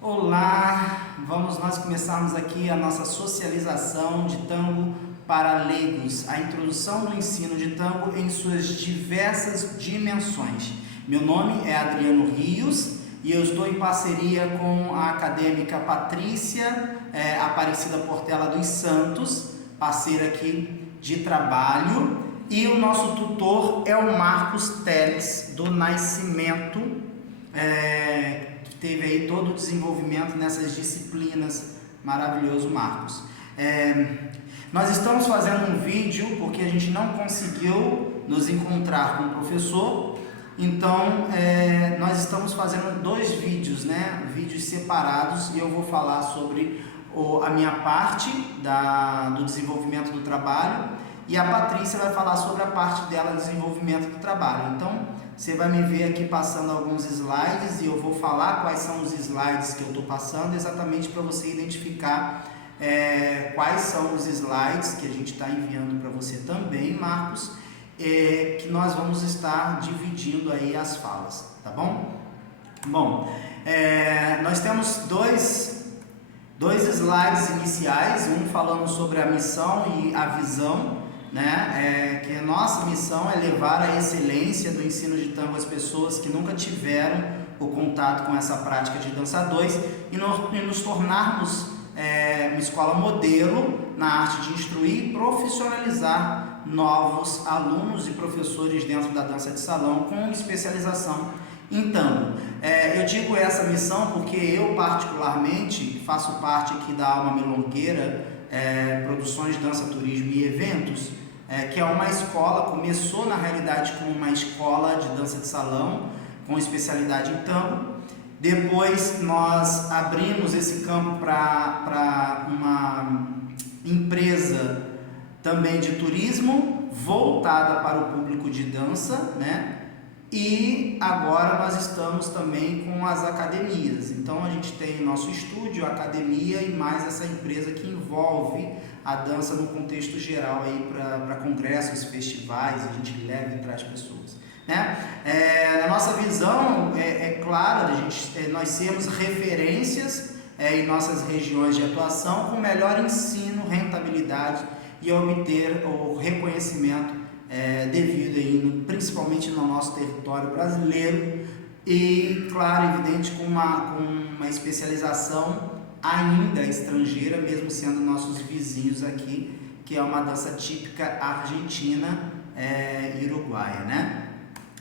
Olá, vamos nós começarmos aqui a nossa socialização de tango para leigos, a introdução do ensino de tango em suas diversas dimensões. Meu nome é Adriano Rios e eu estou em parceria com a acadêmica Patrícia Aparecida Portela dos Santos, parceira aqui de trabalho, e o nosso tutor é o Marcos Teles do Nascimento, que teve aí todo o desenvolvimento nessas disciplinas. Maravilhoso, Marcos. Nós estamos fazendo um vídeo porque a gente não conseguiu nos encontrar com o professor, então nós estamos fazendo dois vídeos, vídeos separados, e eu vou falar sobre a minha parte do desenvolvimento do trabalho, e a Patrícia vai falar sobre a parte dela do desenvolvimento do trabalho. Então você vai me ver aqui passando alguns slides e eu vou falar quais são os slides que eu estou passando, exatamente para você identificar quais são os slides que a gente está enviando para você também, Marcos, que nós vamos estar dividindo aí as falas, tá bom? Bom, nós temos dois slides iniciais, um falando sobre a missão e a visão, que a nossa missão é levar a excelência do ensino de tango às pessoas que nunca tiveram o contato com essa prática de dança 2 e nos tornarmos uma escola modelo na arte de instruir e profissionalizar novos alunos e professores dentro da dança de salão com especialização em tango. Eu digo essa missão porque eu particularmente faço parte aqui da Alma Milongueira, Produções de Dança, Turismo e Eventos, que é uma escola, começou na realidade como uma escola de dança de salão com especialidade em tango. Depois nós abrimos esse campo para uma empresa também de turismo voltada para o público de dança, E agora nós estamos também com as academias. Então a gente tem nosso estúdio, academia e mais essa empresa que envolve a dança no contexto geral aí para congressos, festivais, a gente leva e traz pessoas. A nossa visão clara, nós sermos referências em nossas regiões de atuação com melhor ensino, rentabilidade e obter o reconhecimento devido aí, principalmente no nosso território brasileiro, e claro, evidente, com uma especialização ainda estrangeira, mesmo sendo nossos vizinhos aqui, que é uma dança típica argentina e uruguaia,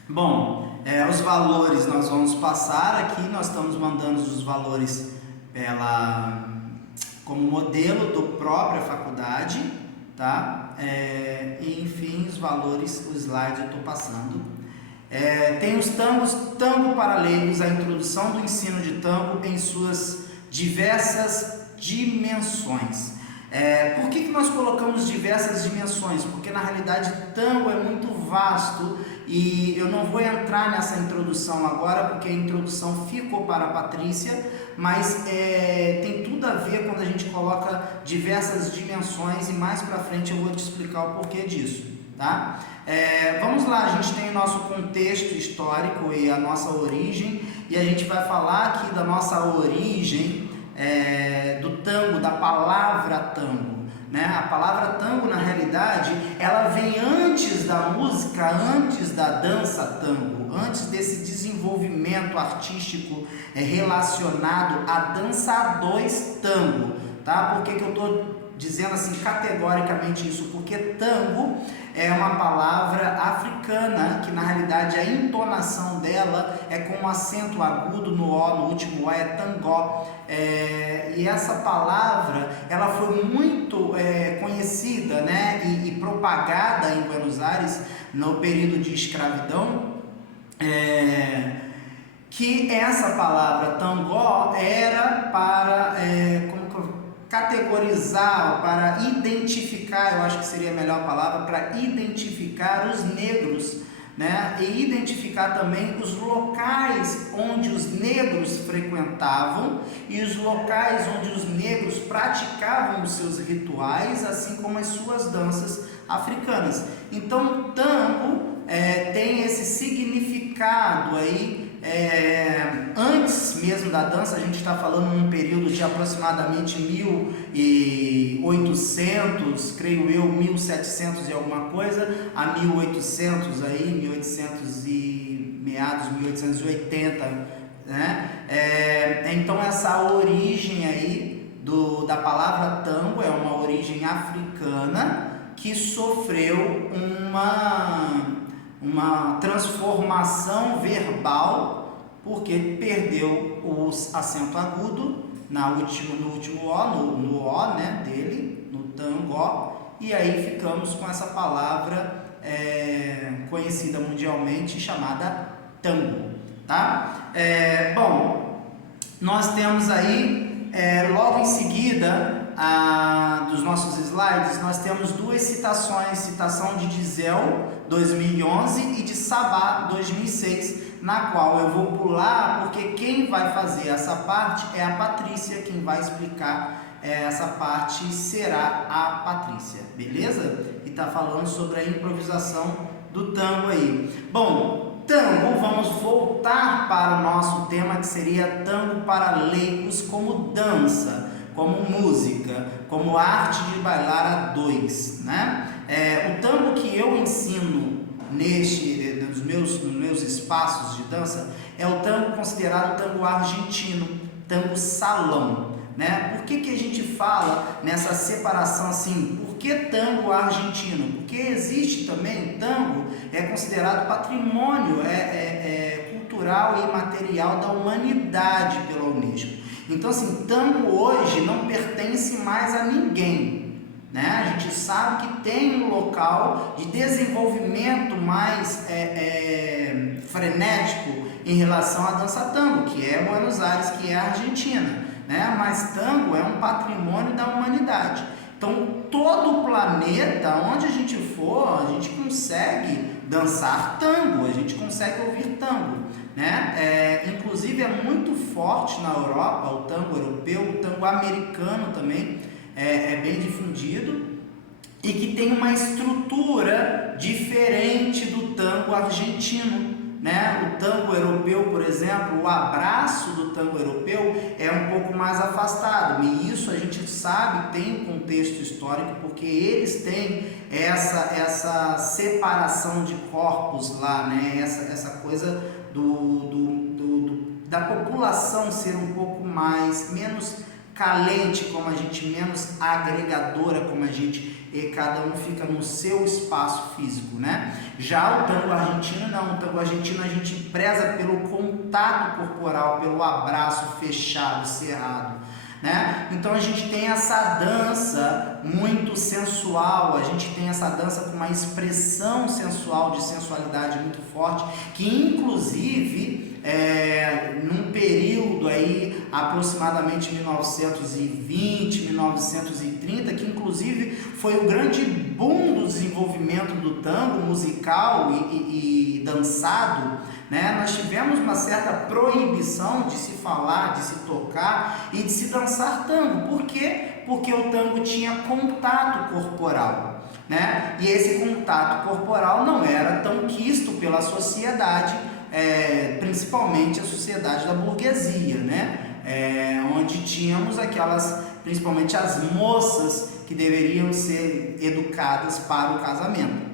Bom, os valores nós vamos passar aqui, nós estamos mandando os valores como modelo do própria faculdade, tá? E enfim, os valores, o slide eu estou passando. Tem os tangos, tango para leigos, a introdução do ensino de tango em suas diversas dimensões. Por que nós colocamos diversas dimensões? Porque na realidade tango é muito vasto e eu não vou entrar nessa introdução agora, porque a introdução ficou para a Patrícia, mas tem tudo a ver quando a gente coloca diversas dimensões, e mais para frente eu vou te explicar o porquê disso, tá? Vamos lá, a gente tem o nosso contexto histórico e a nossa origem, e a gente vai falar aqui da nossa origem do tango, da palavra tango. A palavra tango, na realidade, ela vem antes da música, antes da dança tango, antes desse desenvolvimento artístico relacionado à dança a dois tango, tá? Por que eu estou dizendo assim categoricamente isso? Porque tango é uma palavra africana que na realidade a entonação dela é com um acento agudo no O, no último O é tangó, e essa palavra ela foi muito conhecida, e propagada em Buenos Aires no período de escravidão, que essa palavra tangó era para categorizar, para identificar, eu acho que seria a melhor palavra, para identificar os negros, e identificar também os locais onde os negros frequentavam e os locais onde os negros praticavam os seus rituais, assim como as suas danças africanas. Então, tango tem esse significado aí antes mesmo da dança, a gente está falando num período de aproximadamente 1800, creio eu, 1700 e alguma coisa, a 1800 aí, 1800 e meados, 1880, né? Então essa origem aí da palavra tango é uma origem africana que sofreu uma transformação verbal, porque perdeu o acento agudo no último O, no O, né, dele, no tango, e aí ficamos com essa palavra conhecida mundialmente chamada tango, tá? Bom, nós temos aí, logo em seguida, dos nossos slides, nós temos duas citações, citação de Giselle 2011 e de Sabá 2006, na qual eu vou pular, porque quem vai fazer essa parte é a Patrícia, quem vai explicar essa parte será a Patrícia, beleza? E tá falando sobre a improvisação do tango aí. Bom, tango, vamos voltar para o nosso tema, que seria tango para leigos como dança, como música, como arte de bailar a dois, né? O tango que eu ensino nos meus espaços de dança é o tango considerado tango argentino, tango salão, né? Por que a gente fala nessa separação assim? Por que tango argentino? Porque existe também, tango é considerado patrimônio cultural e material da humanidade pela Unesco. Então, assim, tango hoje não pertence mais a ninguém, né? A gente sabe que tem um local de desenvolvimento mais frenético em relação à dança tango, que é Buenos Aires, que é a Argentina, né? Mas tango é um patrimônio da humanidade. Então, todo o planeta, onde a gente for, a gente consegue dançar tango, a gente consegue ouvir tango, né? Inclusive é muito forte na Europa o tango europeu, o tango americano também é bem difundido e que tem uma estrutura diferente do tango argentino, né? O tango europeu, por exemplo, o abraço do tango europeu é um pouco mais afastado, e isso a gente sabe, tem um contexto histórico, porque eles têm essa separação de corpos lá, né? Essa coisa da população ser um pouco menos calente como a gente, menos agregadora como a gente, e cada um fica no seu espaço físico, né? Já o tango argentino não, o tango argentino a gente preza pelo contato corporal, pelo abraço fechado, cerrado, né? Então a gente tem essa dança muito sensual, a gente tem essa dança com uma expressão sensual, de sensualidade muito forte, que inclusive num período aí aproximadamente 1920, 1930, que inclusive foi o grande boom do desenvolvimento do tango musical e dançado, né? Nós tivemos uma certa proibição de se falar, de se tocar e de se dançar tango. Por quê? Porque o tango tinha contato corporal, né? E esse contato corporal não era tão quisto pela sociedade, principalmente a sociedade da burguesia, né? Onde tínhamos principalmente as moças que deveriam ser educadas para o casamento.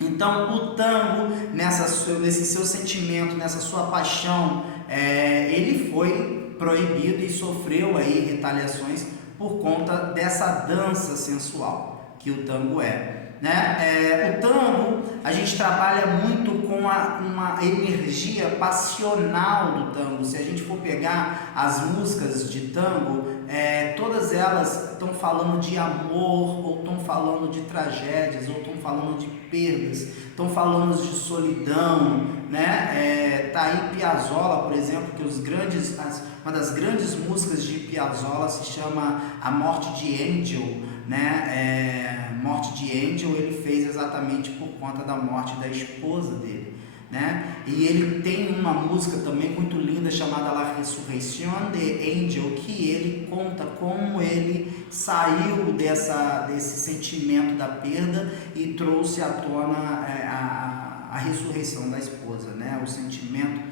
Então o tango, nesse seu sentimento, nessa sua paixão, ele foi proibido e sofreu aí retaliações por conta dessa dança sensual que o tango né? O tango, a gente trabalha muito com uma energia passional do tango. Se a gente for pegar as músicas de tango, todas elas estão falando de amor, ou estão falando de tragédias, ou estão falando de perdas, estão falando de solidão, né? Tá aí Piazzolla, por exemplo, que uma das grandes músicas de Piazzolla se chama A Morte de Angel, né? Morte de Angel ele fez exatamente por conta da morte da esposa dele, né? E ele tem uma música também muito linda chamada La Resurrección de Angel, que ele conta como ele saiu desse sentimento da perda e trouxe à tona a ressurreição da esposa, né? O sentimento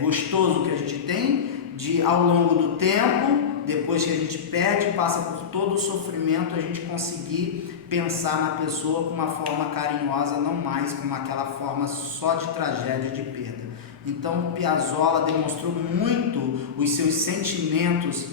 gostoso que a gente tem, de ao longo do tempo, depois que a gente perde, passa por todo o sofrimento, a gente conseguir pensar na pessoa com uma forma carinhosa, não mais com aquela forma só de tragédia, de perda. Então Piazzolla demonstrou muito os seus sentimentos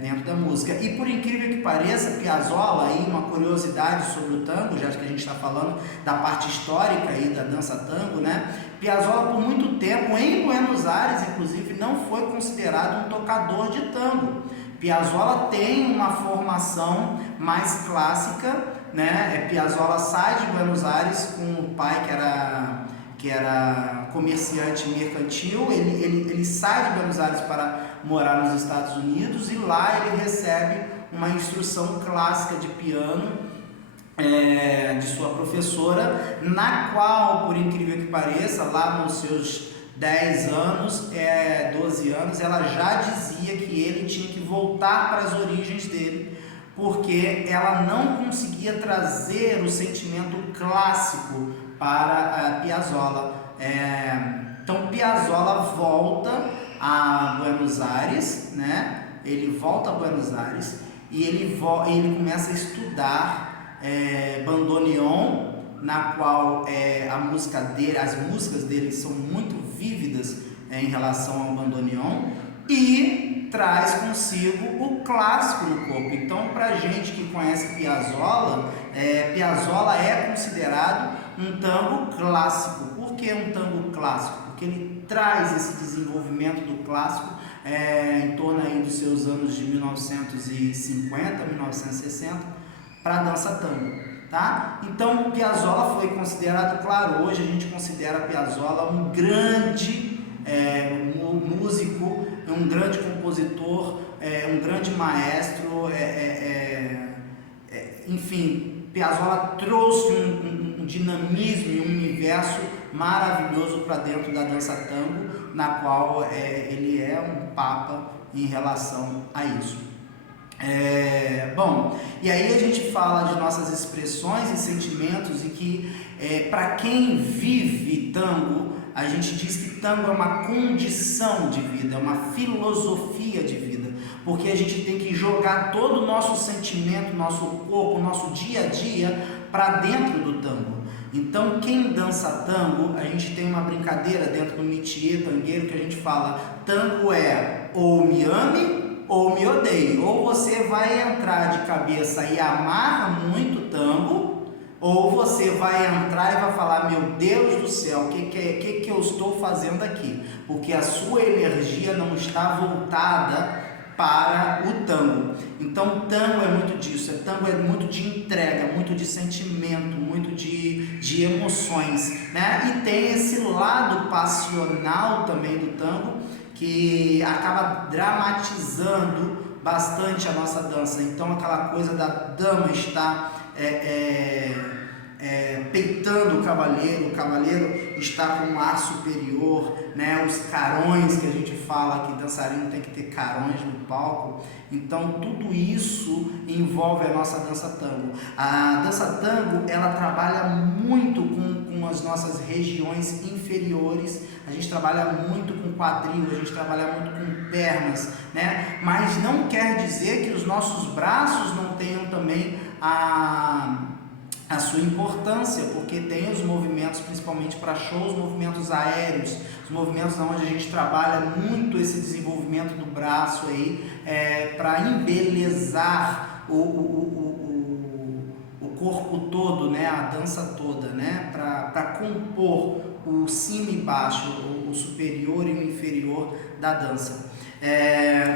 dentro da música. E por incrível que pareça, Piazzolla, aí uma curiosidade sobre o tango, já que a gente está falando da parte histórica aí da dança tango, né? Piazzolla por muito tempo, em Buenos Aires inclusive, não foi considerado um tocador de tango. Piazzolla tem uma formação mais clássica, né? Piazzolla sai de Buenos Aires com o pai que era comerciante mercantil, ele sai de Buenos Aires para morar nos Estados Unidos e lá ele recebe uma instrução clássica de piano de sua professora, na qual, por incrível que pareça, lá nos seus 10 anos, 12 anos, ela já dizia que ele tinha que voltar para as origens dele, porque ela não conseguia trazer o sentimento clássico para Piazzolla. Então Piazzolla volta a Buenos Aires, né? Ele volta a Buenos Aires e ele começa a estudar bandoneon, na qual as músicas dele são muito vívidas em relação ao bandoneon, e traz consigo o clássico no corpo. Então, para gente que conhece Piazzolla, Piazzolla é considerado um tango clássico. Por que um tango clássico? Porque ele traz esse desenvolvimento do clássico em torno aí dos seus anos de 1950, 1960, para a dança tango, tá? Então Piazzolla foi considerado, claro, hoje a gente considera Piazzolla um grande músico, um grande compositor, um grande maestro, enfim, Piazzolla trouxe um dinamismo e um universo maravilhoso para dentro da dança tango, na qual ele é um papa em relação a isso. Bom, e aí a gente fala de nossas expressões e sentimentos, e que para quem vive tango, a gente diz que tango é uma condição de vida, é uma filosofia de vida, porque a gente tem que jogar todo o nosso sentimento, nosso corpo, nosso dia a dia para dentro do tango. Então quem dança tango, a gente tem uma brincadeira dentro do métier tangueiro que a gente fala: tango é ou me ame ou me odeie, ou você vai entrar de cabeça e amar muito tango, ou você vai entrar e vai falar: meu Deus do céu, o que eu estou fazendo aqui? Porque a sua energia não está voltada para o tango. Então tango é muito disso, tango é muito de entrega, muito de sentimento, muito de emoções, né? E tem esse lado passional também do tango, que acaba dramatizando bastante a nossa dança. Então aquela coisa da dama estar peitando o cavaleiro está com um ar superior, né? Os carões que a gente fala que dançarino tem que ter carões no palco. Então tudo isso envolve a nossa dança tango. A dança tango, ela trabalha muito com as nossas regiões inferiores. A gente trabalha muito com quadril, a gente trabalha muito com pernas, né? Mas não quer dizer que os nossos braços não tenham também a sua importância, porque tem os movimentos, principalmente para shows, movimentos aéreos, os movimentos onde a gente trabalha muito esse desenvolvimento do braço aí, para embelezar o corpo todo, né? A dança toda, né? Para compor o cima e baixo, o superior e o inferior da dança.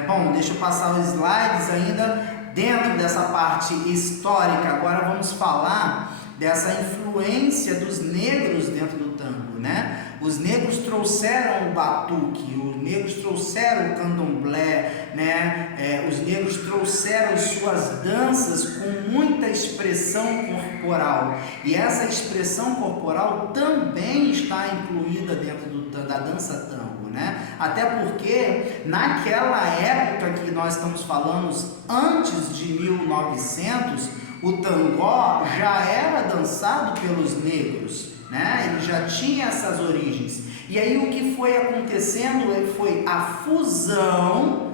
Bom, deixa eu passar os slides ainda. Dentro dessa parte histórica, agora vamos falar dessa influência dos negros dentro do tango, né? Os negros trouxeram o batuque, os negros trouxeram o candomblé, né? Os negros trouxeram suas danças com muita expressão corporal, e essa expressão corporal também está incluída dentro da dança tango, né? Até porque naquela época que nós estamos falando, antes de 1900, o tangó já era dançado pelos negros, né? Ele já tinha essas origens. E aí o que foi acontecendo foi a fusão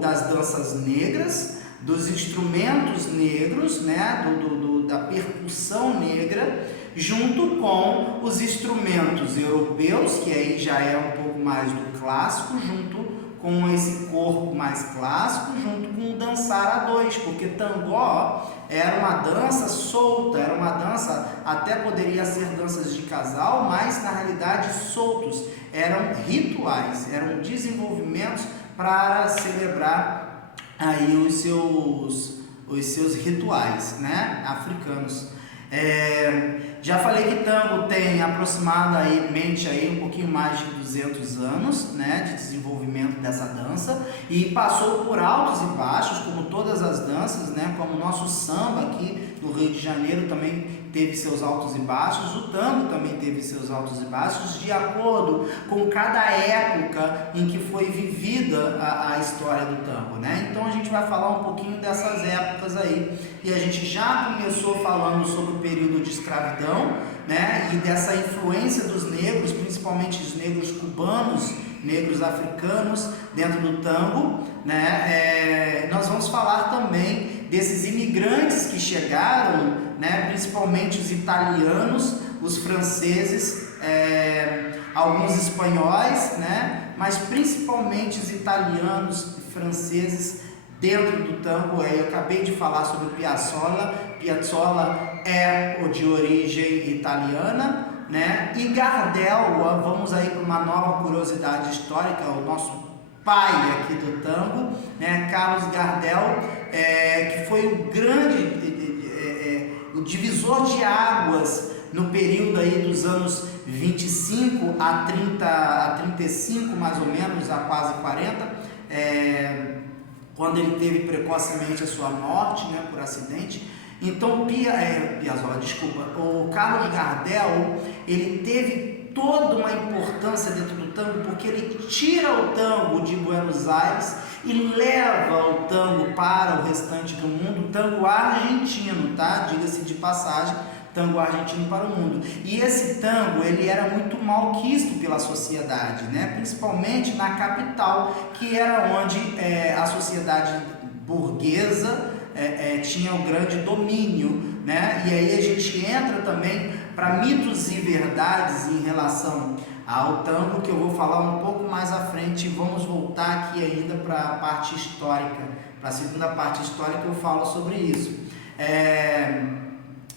das danças negras, dos instrumentos negros, né, da percussão negra, junto com os instrumentos europeus, que aí já é um pouco mais do clássico, junto com esse corpo mais clássico, junto com o dançar a dois, porque tangó era uma dança solta, era uma dança, até poderia ser danças de casal, mas na realidade soltos, eram rituais, eram desenvolvimentos para celebrar aí os seus rituais, né, africanos. Já falei que tango tem aproximadamente aí um pouquinho mais de 200 anos, né, de desenvolvimento dessa dança, e passou por altos e baixos, como todas as danças, né, como o nosso samba aqui no Rio de Janeiro também teve seus altos e baixos, o tango também teve seus altos e baixos, de acordo com cada época em que foi vivida a história do tango, né? Então a gente vai falar um pouquinho dessas épocas aí, e a gente já começou falando sobre o período de escravidão, né? E dessa influência dos negros, principalmente os negros cubanos, negros africanos dentro do tango, né? Nós vamos falar também desses imigrantes que chegaram, né, principalmente os italianos, os franceses, alguns espanhóis, né, mas principalmente os italianos e franceses dentro do tango. Eu acabei de falar sobre o Piazzolla. Piazzolla é de origem italiana, né, e Gardel, vamos aí para uma nova curiosidade histórica, o nosso pai aqui do tango, né, Carlos Gardel, que foi o grande o divisor de águas no período aí dos anos 25 a 35 mais ou menos, a quase 40, quando ele teve precocemente a sua morte, né, por acidente. Então Piazzolla, desculpa, o Carlos Gardel, ele teve toda uma importância dentro do tango, porque ele tira o tango de Buenos Aires e leva o tango para o restante do mundo, o tango argentino, tá? Diga-se de passagem, tango argentino para o mundo. E esse tango, ele era muito malquisto pela sociedade, né? Principalmente na capital, que era onde a sociedade burguesa tinha um grande domínio, né? E aí a gente entra também para mitos e verdades em relação ao tango, que eu vou falar um pouco mais à frente. Vamos voltar aqui ainda para a parte histórica, para a segunda parte histórica eu falo sobre isso.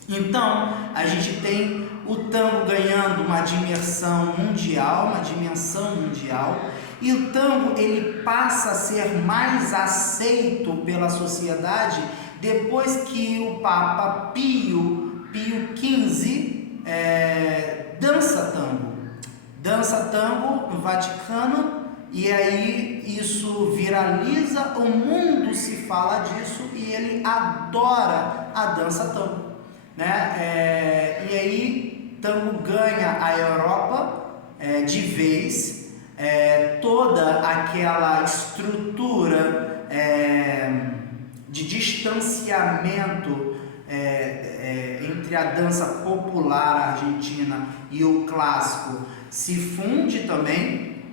Então, a gente tem o tango ganhando uma dimensão mundial, e o tango ele passa a ser mais aceito pela sociedade depois que o Papa Pio XV dança tango no Vaticano, e aí isso viraliza, o mundo se fala disso e ele adora a dança tango, né? E aí tango ganha a Europa de vez, toda aquela estrutura de distanciamento entre a dança popular argentina e o clássico se funde também.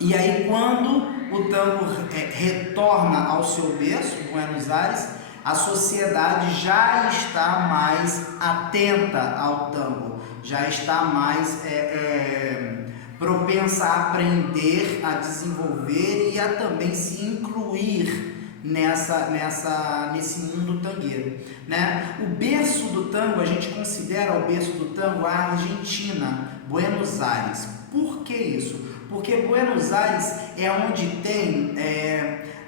E aí quando o tango retorna ao seu berço, Buenos Aires, a sociedade já está mais atenta ao tango, já está mais propensa a aprender, a desenvolver e a também se incluir nesse mundo tangueiro, né? O berço do tango, a gente considera o berço do tango a Argentina, Buenos Aires. Por que isso? Porque Buenos Aires é onde tem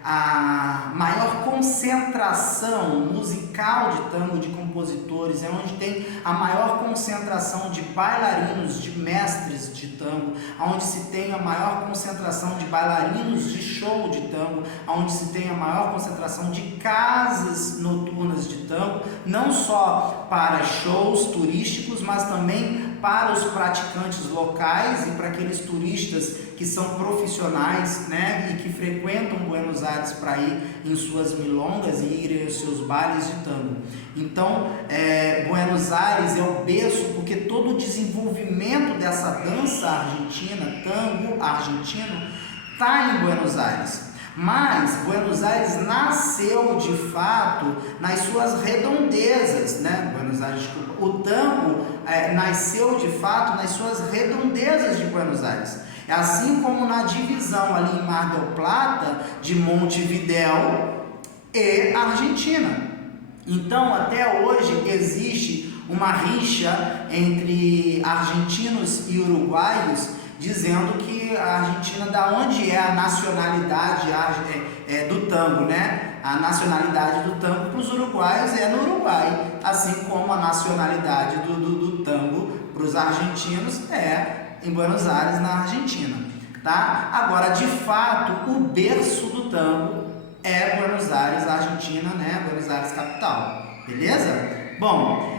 a maior concentração musical de tango, de compositores, é onde tem a maior concentração de bailarinos, de mestres de tango, onde se tem a maior concentração de bailarinos de show de tango, onde se tem a maior concentração de casas noturnas de tango, não só para shows turísticos, mas também para os praticantes locais e para aqueles turistas que são profissionais, né, e que frequentam Buenos Aires para ir em suas milongas e irem aos seus bailes de tango. Então, Buenos Aires é o berço, porque todo o desenvolvimento dessa dança argentina, tango argentino, está em Buenos Aires. Mas Buenos Aires nasceu de fato nas suas redondezas, né? Buenos Aires, desculpa. O tango nasceu de fato nas suas redondezas de Buenos Aires. Assim como na divisão ali em Mar del Plata de Montevidéu e Argentina. Então, até hoje existe uma rixa entre argentinos e uruguaios, dizendo que a Argentina, da onde é a nacionalidade do tango, né? A nacionalidade do tango para os uruguaios é no Uruguai, assim como a nacionalidade do tango para os argentinos é em Buenos Aires, na Argentina, tá? Agora, de fato, o berço do tango é Buenos Aires, Argentina, né? Buenos Aires capital, beleza? Bom,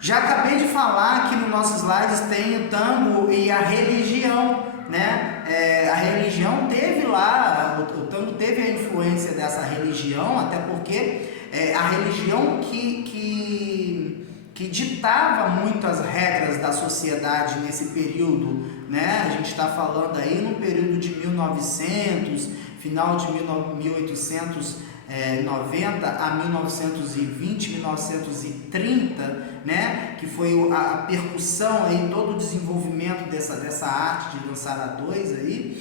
já acabei de falar que nos nossos slides tem o tango e a religião, né? A religião teve lá, o tango teve a influência dessa religião, até porque a religião que ditava muito as regras da sociedade nesse período, né? A gente está falando aí no período de 1900, final de 1890 a 1920, 1930, né? Que foi a percussão aí, todo o desenvolvimento dessa arte de dançar a dois aí,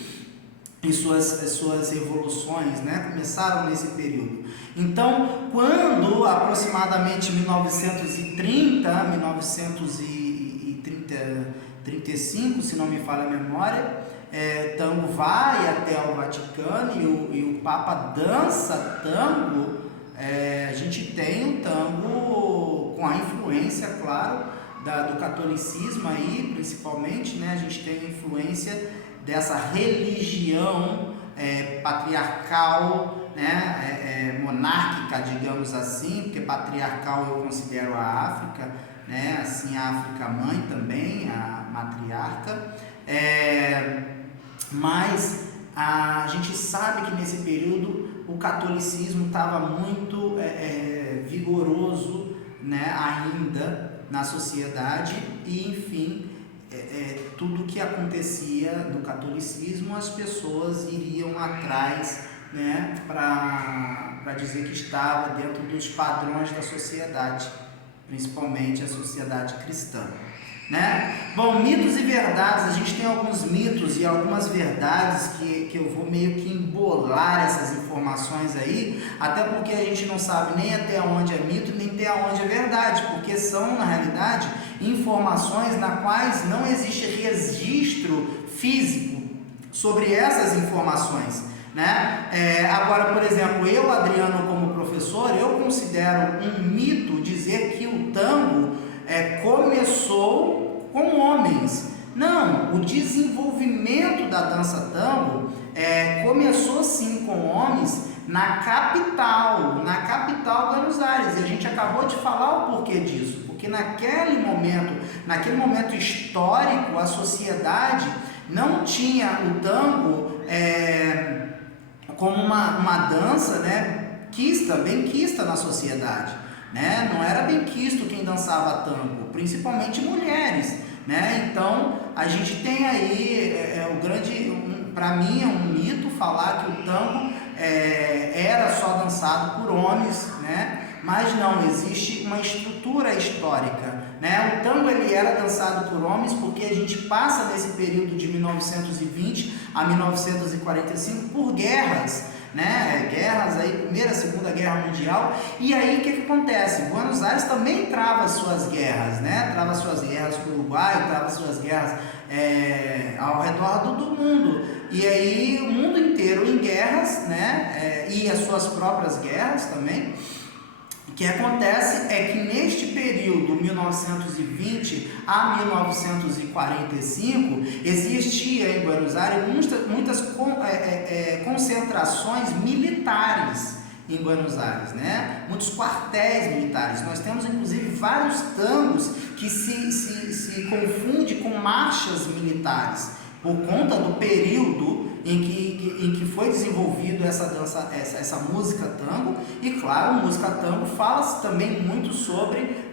em suas evoluções, né? Começaram nesse período. Então, quando aproximadamente 1930, 1935, se não me falha a memória, tango vai até o Vaticano e o Papa dança tango, a gente tem o tango com a influência, claro, do catolicismo aí, principalmente, né? A gente tem a influência dessa religião patriarcal, né? Monárquica, digamos assim, porque patriarcal eu considero a África, né? Assim, a África mãe também, a matriarca, mas a gente sabe que nesse período o catolicismo estava muito vigoroso, né? Ainda na sociedade e, enfim, tudo que acontecia no catolicismo, as pessoas iriam atrás, né, para dizer que estava dentro dos padrões da sociedade, principalmente a sociedade cristã, né? Bom, mitos e verdades, a gente tem alguns mitos e algumas verdades que eu vou meio que embolar essas informações aí, até porque a gente não sabe nem até onde é mito, nem até onde é verdade, porque são, na realidade, informações na quais não existe registro físico sobre essas informações, né? Agora, por exemplo, eu, Adriano, como professor, eu considero um mito dizer que o tango começou com homens. Não, o desenvolvimento da dança tango começou sim com homens na capital Buenos Aires, e a gente acabou de falar o porquê disso, porque naquele momento histórico, a sociedade não tinha o tango como uma dança, né, bem quista na sociedade, né? Não era bem quisto quem dançava tango, principalmente mulheres, né? Então a gente tem aí para mim é um mito falar que o tango era só dançado por homens, né? Mas não, existe uma estrutura histórica, né? O tango ele era dançado por homens porque a gente passa nesse período de 1920 a 1945 por guerras, né? Guerras aí, Primeira, Segunda Guerra Mundial. E aí o que acontece? Buenos Aires também trava suas guerras, né? Trava suas guerras com o Uruguai, trava suas guerras ao redor do mundo. E aí o mundo inteiro em guerras, né? E as suas próprias guerras também. O que acontece é que neste período, 1920 a 1945, existia em Buenos Aires muitas concentrações militares, em Buenos Aires, né? Muitos quartéis militares. Nós temos inclusive vários tangos que se confunde com marchas militares por conta do período em que foi desenvolvido essa dança, essa música tango. E claro, música tango fala-se também muito sobre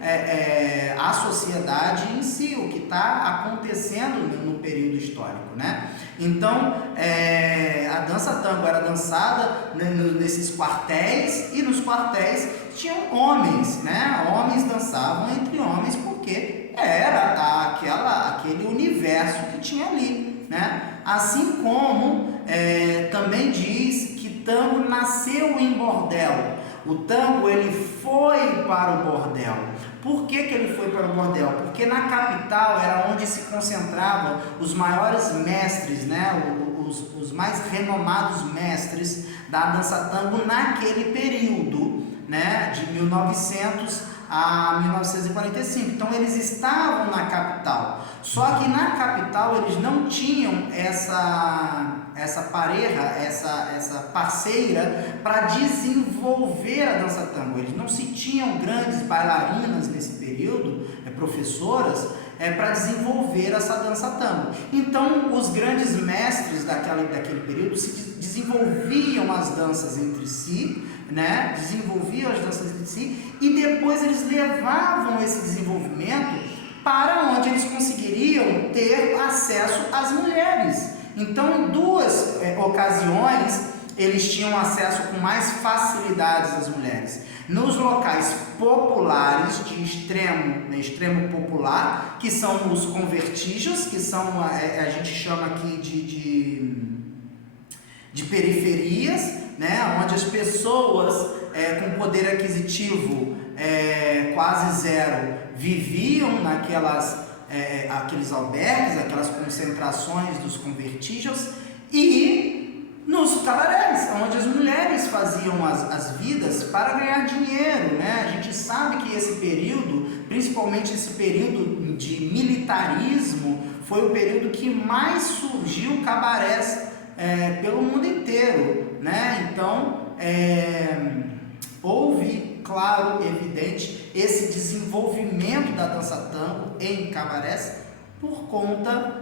a sociedade em si, o que está acontecendo no período histórico, né? Então, a dança tango era dançada nesses quartéis, e nos quartéis tinham homens, né? Homens dançavam entre homens porque era aquele universo que tinha ali, né? Assim como também diz que tango nasceu em bordel. O tango ele foi para o bordel. Por que ele foi para o bordel? Porque na capital era onde se concentravam os maiores mestres, né? Os mais renomados mestres da dança tango naquele período, né? De 1900 a 1945. Então eles estavam na capital. Só que na capital eles não tinham essa pareja, essa parceira para desenvolver a dança tango. Eles não se tinham grandes bailarinas nesse período, professoras, para desenvolver essa dança tango. Então os grandes mestres daquele período se desenvolviam as danças entre si, né? Desenvolviam as danças entre si, e depois eles levavam esse desenvolvimento para onde eles conseguiriam ter acesso às mulheres. Então, em duas ocasiões, eles tinham acesso com mais facilidades às mulheres. Nos locais populares, de extremo popular, que são os convertijos, que são, a gente chama aqui de periferias, né? Onde as pessoas com poder aquisitivo quase zero viviam aqueles albergues, aquelas concentrações dos convertijos, e nos cabarés, onde as mulheres faziam as vidas para ganhar dinheiro, né? A gente sabe que esse período, principalmente esse período de militarismo, foi o período que mais surgiu cabarés pelo mundo inteiro, né? Então, houve, claro, evidente, esse desenvolvimento da dança tango em cabarés por conta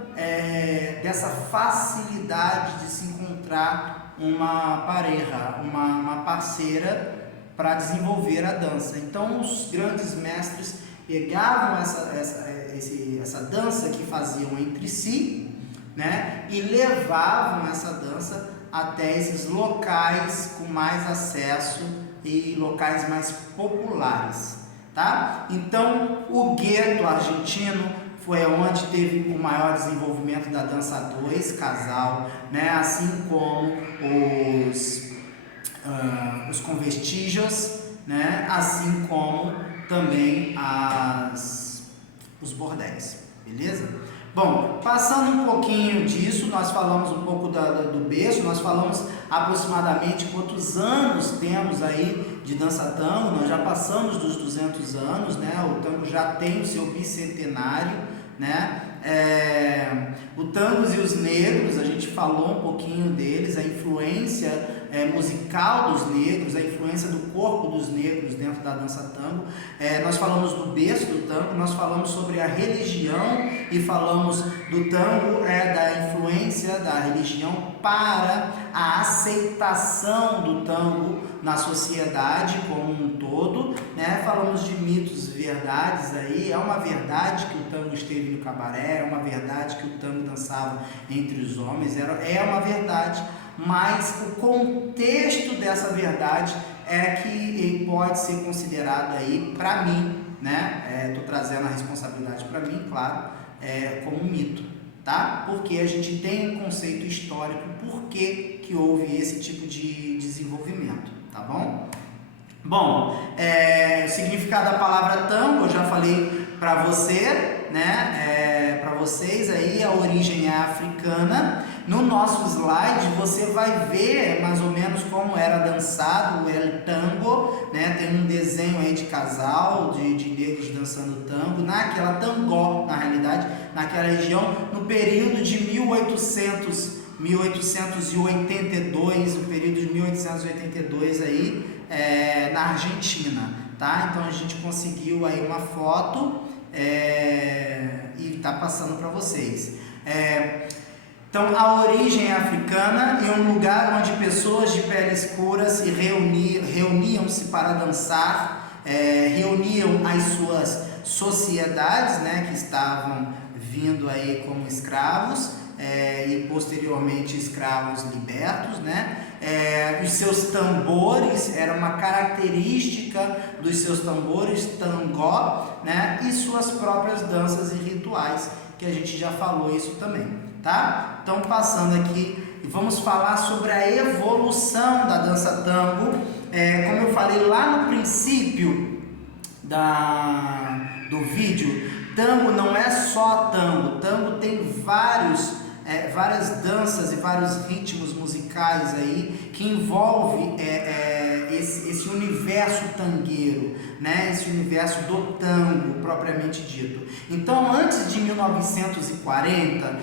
dessa facilidade de se encontrar uma pareja, uma parceira para desenvolver a dança. Então, os grandes mestres pegavam essa dança que faziam entre si, né, e levavam essa dança até esses locais com mais acesso e locais mais populares, tá? Então, o gueto argentino foi onde teve o maior desenvolvimento da dança 2, casal, né? Assim como os convestígios, né? Assim como também os bordéis, beleza? Bom, passando um pouquinho disso, nós falamos um pouco do berço, nós falamos aproximadamente quantos anos temos aí de dança tango. Nós já passamos dos 200 anos, né? O tango já tem o seu bicentenário, né? O Tangos e os Negros, a gente falou um pouquinho deles, a influência musical dos negros, a influência do corpo dos negros dentro da dança tango. Nós falamos do berço do tango, nós falamos sobre a religião e falamos do tango, da influência da religião para a aceitação do tango na sociedade como um todo, né? Falamos de mitos e verdades aí. É uma verdade que o tango esteve no cabaré, é uma verdade que o tango dançava entre os homens, é uma verdade, mas o contexto dessa verdade que pode ser considerado aí, para mim, né? Estou trazendo a responsabilidade para mim, claro, como um mito, tá? Porque a gente tem um conceito histórico, por que houve esse tipo de desenvolvimento, tá bom? Bom, o significado da palavra tango, eu já falei para você, né? Para vocês aí, a origem é africana. No nosso slide você vai ver mais ou menos como era dançado o El Tango, né? Tem um desenho aí de casal, de negros dançando tango, naquela tangó, na realidade, naquela região, no período de 1882, o período de 1882 aí, na Argentina, tá? Então a gente conseguiu aí uma foto e tá passando para vocês. Então a origem é africana, em um lugar onde pessoas de pele escura se reuniam-se para dançar, reuniam as suas sociedades, né, que estavam vindo aí como escravos, e posteriormente escravos libertos, né? Os seus tambores, era uma característica dos seus tambores, tangó, né? E suas próprias danças e rituais, que a gente já falou isso também, tá? Então, passando aqui, vamos falar sobre a evolução da dança tango. Como eu falei lá no princípio do vídeo, tango não é só tango, tango tem várias danças e vários ritmos musicais aí que envolve esse universo tangueiro, né? Esse universo do tango propriamente dito. Então, antes de 1940,